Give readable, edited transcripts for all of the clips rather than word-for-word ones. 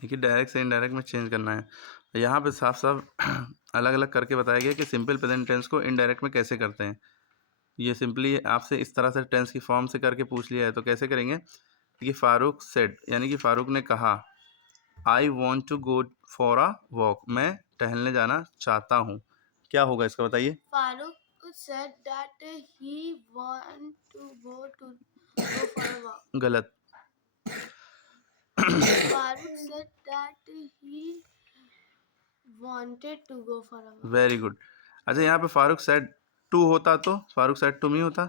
देखिए डायरेक्ट से इनडायरेक्ट में चेंज करना है। यहाँ पे साफ साफ अलग अलग करके बताया गया कि सिंपल प्रेजेंट टेंस को इनडायरेक्ट में कैसे करते हैं। ये सिंपली आपसे इस तरह से टेंस की फॉर्म से करके पूछ लिया है, तो कैसे करेंगे कि फारूक सेड, यानी कि फारूक ने कहा I want to go for a walk, मैं टहलने जाना चाहता हूँ। क्या होगा इसका बताइए। Farooq said that he want to go for a walk. गलत। Farooq said that he wanted to go for a walk. Very good. अच्छा यहाँ पे फारूक सेड टू होता तो फारूक सेड टू मी होता,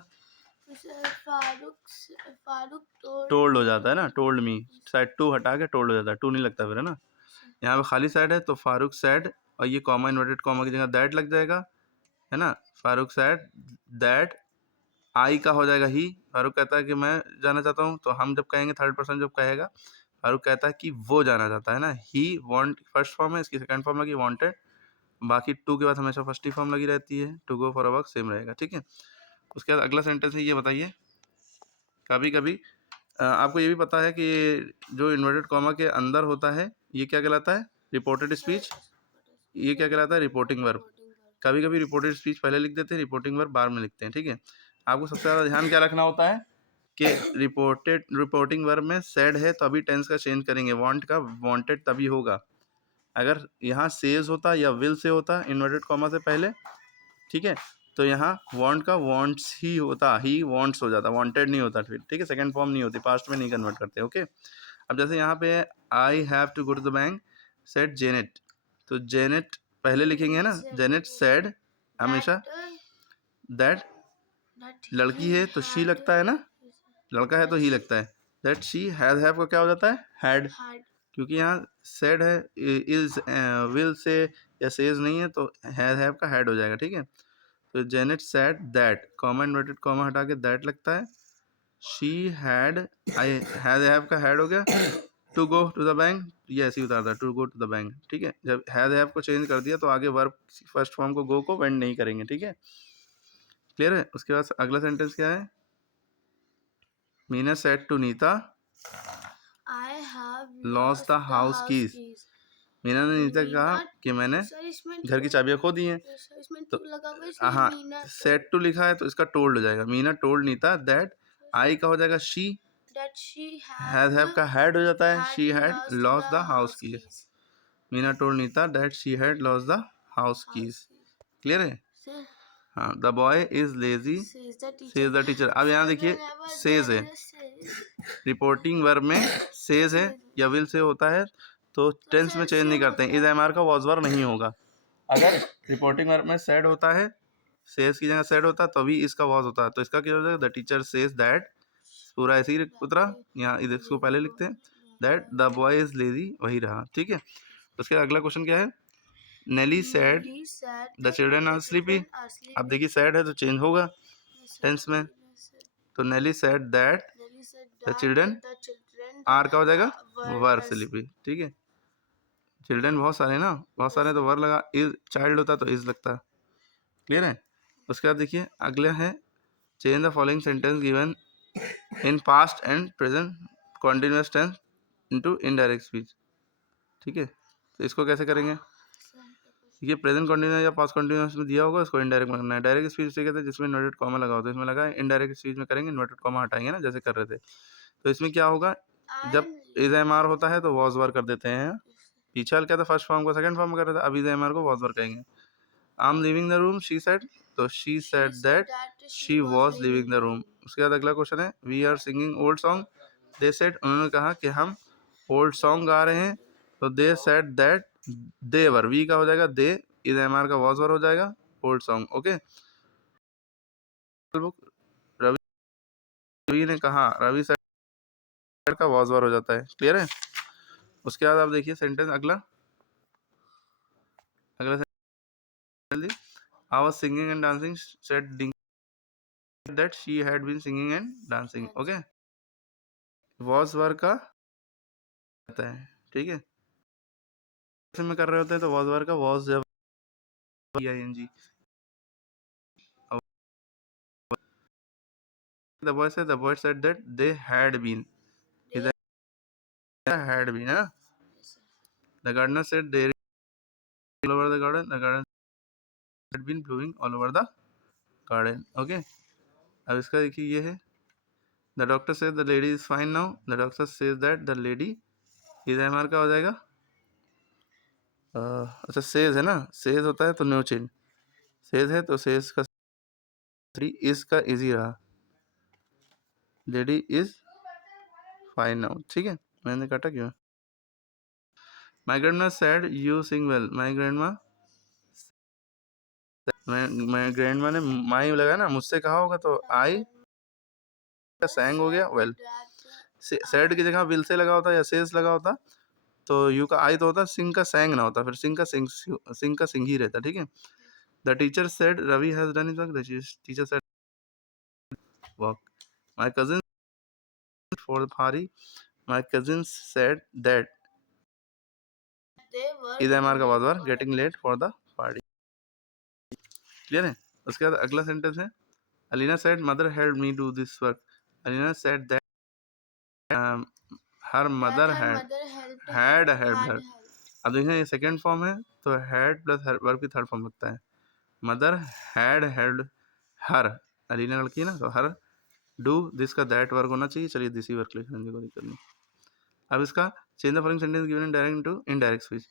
फारूक टोल्ड हो जाता है ना, टोल्ड मी। सेड टू हटा के टोल्ड हो जाता है, टू नहीं लगता फिर, है ना। यहाँ पे खाली सेड है तो फारूक सेड, और ये कॉमा इन्वर्टेड कॉमा की जगह दैट लग जाएगा, है ना। फारूक सेड दैट, आई का हो जाएगा ही। फारूक कहता है कि मैं जाना चाहता हूँ, तो हम जब कहेंगे थर्ड पर्सन जब कहेगा, फारूक कहता है कि वो जाना चाहता है ना। ही वांट फर्स्ट फॉर्म है, इसकी सेकंड फॉर्म लगी वांटेड, बाकी टू के बाद हमेशा फर्स्ट ही फॉर्म लगी रहती है, to go for a walk same रहेगा, ठीक है। उसके बाद अगला सेंटेंस है, ये बताइए। कभी कभी आपको ये भी पता है कि जो इन्वर्टेड कॉमा के अंदर होता है ये क्या कहलाता है, रिपोर्टेड स्पीच। ये क्या कहलाता है, रिपोर्टिंग वर्ब। कभी कभी रिपोर्टेड स्पीच पहले लिख देते हैं, रिपोर्टिंग वर्ब बाद में लिखते हैं, ठीक है। आपको सबसे ज़्यादा ध्यान क्या रखना होता है कि रिपोर्टिंग वर्ब में सेड है तो अभी टेंस का चेंज करेंगे, वांट का वांटेड तभी होगा। अगर यहाँ सेज होता या विल से होता इन्वर्टेड कॉमा से पहले, ठीक है, तो यहाँ वांट का वांट्स ही होता, ही वांट्स हो जाता, वांटेड नहीं होता फिर, ठीक है। सेकंड फॉर्म नहीं होती, पास्ट में नहीं कन्वर्ट करते, ओके। अब जैसे यहाँ पे I have to go to the bank said Janet, तो जेनेट पहले लिखेंगे ना, जेनेट सेड हमेशा। दैट लड़की है तो शी लगता है ना, लड़का है तो ही लगता है। दैट शी हैव का क्या हो जाता है, हैड, क्योंकि यहाँ सेड है, इज विल से या सेज नहीं है, तो हैव का हैड हो जाएगा, ठीक है। तो Janet said that, comma inverted comma हटा के दैट लगता है। शी हैड, आई हैव का हैड हो गया, to go to the bank, ये ऐसे ही उतारता है, to go to the bank, ठीक है। जब हैव को चेंज कर दिया तो आगे वर्ब फर्स्ट फॉर्म को गो को वेंड नहीं करेंगे, ठीक है। क्लियर है। उसके बाद अगला सेंटेंस क्या है, Meena said to Neeta I have lost the house keys, Meena ने नीता को कहा कि मैंने घर की चाबियां खो दी हैं, तो हाँ सेड टू लिखा है तो इसका टोल्ड हो जाएगा, Meena told Neeta that, I का हो जाएगा शी, हैव का हैड हो जाता है, she had lost the house keys. Meena told Neeta that she had lost the house keys. Clear है। हाँ, the boy is lazy says the teacher. अब यहाँ देखिए सेज है, रिपोर्टिंग वर्ब में सेज है या विल से होता है तो टेंस में चेंज नहीं करते हैं, इज एम आर का वॉज वर नहीं होगा। अगर रिपोर्टिंग वर्ब में सेड होता है, सेज की जगह सेड होता तभी इसका वॉज होता है, तो इसका क्या हो जाएगा, द टीचर सेज दैट, पूरा ऐसे ही उतरा, यहाँ इसको पहले लिखते हैं, that the boy is lazy, वही रहा, ठीक है। उसके अगला क्वेश्चन क्या है, Nelly said the children are sleepy. अब देखिए सैड है तो चेंज होगा टेंस में, तो Nelly said that the children, are का हो जाएगा वर स्लीपी, ठीक है। चिल्ड्रन बहुत सारे ना, बहुत सारे तो वर लगा, इज चाइल्ड होता तो इज लगता। क्लियर है। उसके बाद देखिए अगला है, change the following sentence given in past and present continuous tense into indirect speech, ठीक है। तो इसको कैसे करेंगे, ये प्रेजेंट कंटिन्यूअस या पास्ट कंटिन्यूअस में दिया होगा, उसको इनडायरेक्ट में करना है। डायरेक्ट स्पीच से कहते हैं जिसमें इन्वर्टेड कॉमा लगा होता है, इसमें लगा है, इनडायरेक्ट स्पीच में करेंगे इन्वर्टेड कॉमा हटाएंगे ना, जैसे कर रहे थे। तो इसमें क्या होगा, जब इज एम आर होता है तो वॉज वर कर देते हैं, पीछे क्या था फर्स्ट फॉर्म को सेकंड फॉर्म में कर रहे थे, अब इज एम आर को वॉज वर कहेंगे। I am leaving the room she said, तो she said that she was leaving the room. उसके बाद अगला क्वेश्चन है, we are singing old song, they said, उन्होंने कहा कि हम ओल्ड सॉन्ग गा रहे हैं, तो they said that they were, we का हो जाएगा दे, इज एम आर का वॉज वर हो जाएगा, ओल्ड सॉन्ग, ओके। रवि ने कहा, रवि सेड का वॉज वर हो जाता है, क्लियर है। उसके बाद आप देखिए सेंटेंस अगला sentence, I was singing and dancing said that she had been singing and dancing, okay. Was were का आता है, ठीक है। ऐसे में कर रहे होते हैं तो वॉज वर का was ing, the boy said that they had been, is that had been, है ना। The gardener said there all over the garden. The garden had been blowing all over the garden. Okay. अब इसका देखिए ये है the doctor says the lady is fine now. The doctor says that the lady is am are का हो जाएगा अच्छा says है ना. सेज होता है तो नो चेंज. सेज है तो सेज का इज का इजी रहा. Lady is fine now. ठीक है. मैंने काटा क्यों. My grandma said you sing well. My grandma मैं ग्रैंडमा ने माई लगाया ना. मुझसे कहा होगा तो आई का सैंग हो गया वेल. सेड की जगह विल से लगा होता या सेज लगा होता तो यू का आई तो होता. सिंग का सैंग ना होता. फिर सिंग का सिंग ही रहता. ठीक है. The teacher said Ravi has done his work. The teacher said work. My cousin for the party. My cousin said that is am are का बहुत बार getting late for the party. Clear है. उसके बाद अगला सेंटेंस है Alina said mother help me do this work. Alina said that her mother had help her. अब देखें ये सेकेंड फॉर्म है तो हैड प्लस वर्ब की थर्ड फॉर्म लगता है. Mother had held her. Alina लड़की है ना तो हर डू दिस का दैट वर्क होना चाहिए. चलिए दिस ही वर्क लिख लेंगे कोई दिक्कत नहीं. अब इसका change the following sentence given in direct to indirect speech.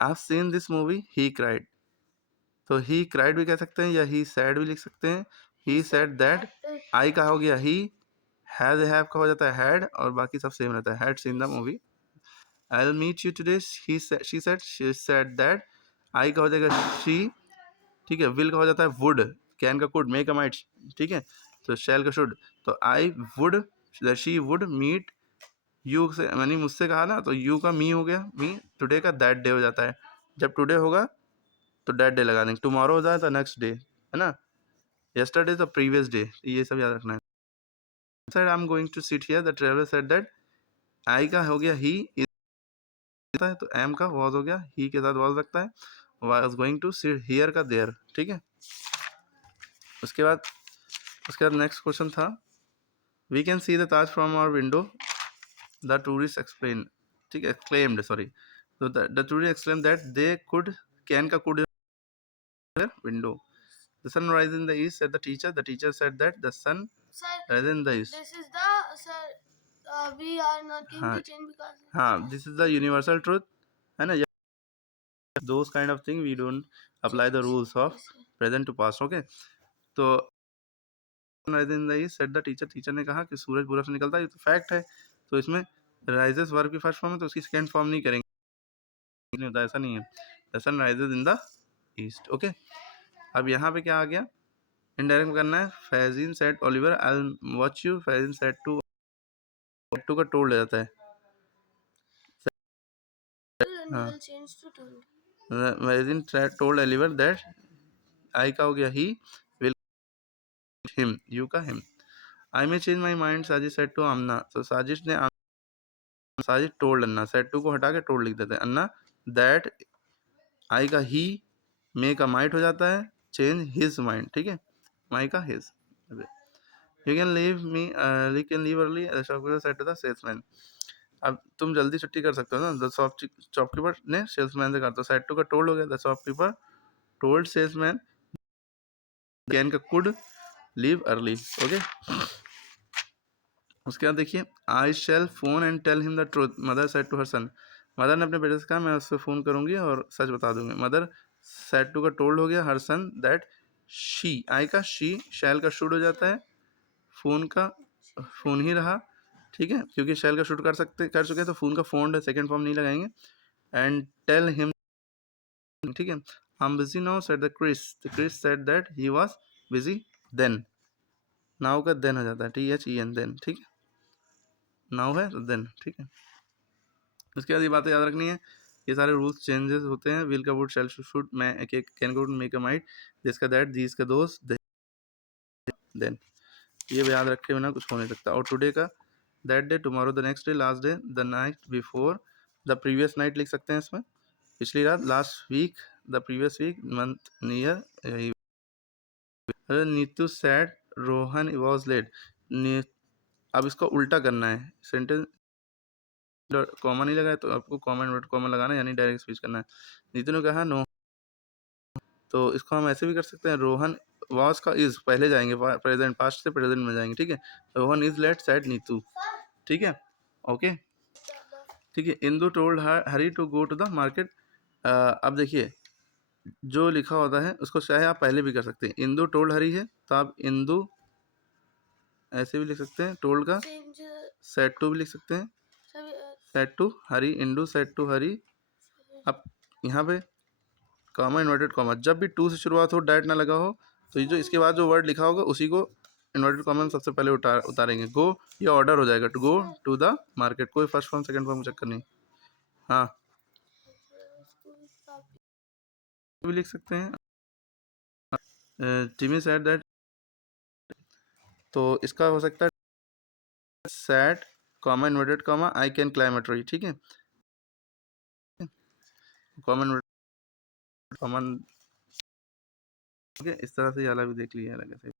I have seen this movie he cried. तो ही क्राइड भी कह सकते हैं या ही सैड भी लिख सकते हैं. ही सैड दैट. आई का हो गया ही. हैज हैव का हो जाता है हैड और बाकी सब सेम रहता है. Had seen the movie. I will meet you today. She said that. I का हो जाएगा शी. ठीक है. विल का हो जाता है वुड. कैन का कुड. मेक अ माइट. ठीक है. तो शैल का शुड. तो I would she would meet you से मैंने मुझसे कहा ना तो यू का मी हो गया. मी टुडे का दैट डे हो जाता है. जब टुडे होगा तो दैट डे लगा देंगे. टुमारो हो जाए तो नेक्स्ट डे है ना. यस्टरडे तो प्रीवियस डे. ये सब याद रखना है. Sir I am going to sit here. The traveller said that. I का हो गया ही है तो एम का वॉज हो गया. ही के साथ वॉज लगता है. Was going to sit here का देयर. ठीक है. उसके बाद नेक्स्ट क्वेश्चन था we can see the Taj from our window. The tourist explain. ठीक है. Exclaimed sorry. तो the tourist explain that they could. Can का could window. The sun rises in the east, said the teacher. The teacher said that the sun rises in the east. This is the sir. We are not going to change because. हाँ, this is the universal truth, है ना. Those kind of thing we don't apply the rules of present to past. Okay. तो sun rises in the east, said the teacher. Teacher ने कहा कि सूरज पूरब से निकलता है. ये तो फैक्ट है. तो इसमें rises वर्ब की फर्स्ट फॉर्म है तो उसकी सेकंड फॉर्म नहीं करेंगे. नहीं होता. ऐसा नहीं है. The sun rises in the east. Okay. अब यहाँ पे क्या आ गया. इनडायरेक्ट में करना है. Fagin said Oliver I will watch you. Fagin said to का टोल्ड जाता है. Fagin told Oliver that. I का हो गया ही. Will him. यू का him. I may change my mind. Sajish said to Anna. तो साजिश ने साजिश टोल्ड अन्ना. सेड टू को हटा के टोल्ड लिख देते हैं. अन्ना दैट. आई का ही. मे का माइट हो जाता है. Change his mind. ठीक है. माई का his. You can leave me. You can leave early. The shopkeeper said to the salesman. अब तुम जल्दी छुट्टी कर सकते हो ना. द शॉपकीपर ने सेल्समैन से कहा. तो सेड टू का टोल्ड हो गया. The shopkeeper told salesman can का कुड लीव अर्ली. ओके. उसके बाद देखिए I shall phone and tell him the truth. Mother said to her son. Mother ने अपने बेटे से कहा मैं उससे फ़ोन करूंगी और सच बता दूंगी. मदर सेड टू का टोल्ड हो गया. हर सन दैट शी. आई का शी. शैल का शुड हो जाता है. फोन का फोन ही रहा. ठीक है. क्योंकि शैल का शूट कर चुके हैं तो फोन का फोन है. सेकंड फॉर्म नहीं लगाएंगे. And tell him. ठीक है. I am busy now said the Chris. The Chris said that he was busy then. Now का देन हो जाता है. THEN then. ठीक है. नाउ है तो देन. ठीक है. उसके बाद ये बातें याद रखनी है. ये सारे रूल्स चेंजेस होते हैं. विल का वुड. Shall should. मैं कैन का वुड. मेक अ माइट. जिसका दैट. दीज का दोस. देन. ये याद रखे बिना कुछ हो नहीं सकता. और टुडे का that day. Tomorrow the next day. Last day the night before. The previous night लिख सकते हैं इसमें. पिछली रात. Last week the previous week. Month near. Neetu said Rohan was late. अब इसको उल्टा करना है. सेंटेंस कॉमा नहीं लगाया तो आपको कॉमा इन्वर्टेड कॉमा लगाना है, यानी डायरेक्ट स्पीच करना है। नीतू ने कहा नो, तो इसको हम ऐसे भी कर सकते हैं, रोहन वॉज का इज पहले जाएंगे, प्रेजेंट पास्ट से प्रेजेंट में जाएंगे, ठीक है। Rohan is late said Neetu, ठीक है, ओके, ठीक है। Indu told Hari to go to the market. अब देखिए जो लिखा होता है उसको चाहे आप पहले भी कर सकते हैं। इंदू टोल्ड हरी है तो आप इंदू ऐसे भी लिख सकते हैं, टोल्ड का सेड टू भी लिख सकते हैं, said to Hari, Indu said to Hari. अब यहाँ पे कॉमा इन्वर्टेड कॉमा, जब भी टू से शुरुआत हो, डैट ना लगा हो, तो ये जो इसके बाद जो वर्ड लिखा होगा उसी को इन्वर्टेड कॉमा में सबसे पहले उतारेंगे। गो ये ऑर्डर हो जाएगा, to go to the market, कोई फर्स्ट फॉर्म सेकंड फॉर्म चक्कर नहीं। हाँ भी लिख सकते हैं, टिमी सेड दैट, तो इसका हो सकता है said comma inverted comma I can climb a tree, ठीक है, कॉमन कॉमन, ठीक है। इस तरह से ये वाला भी देख लिया अलग से।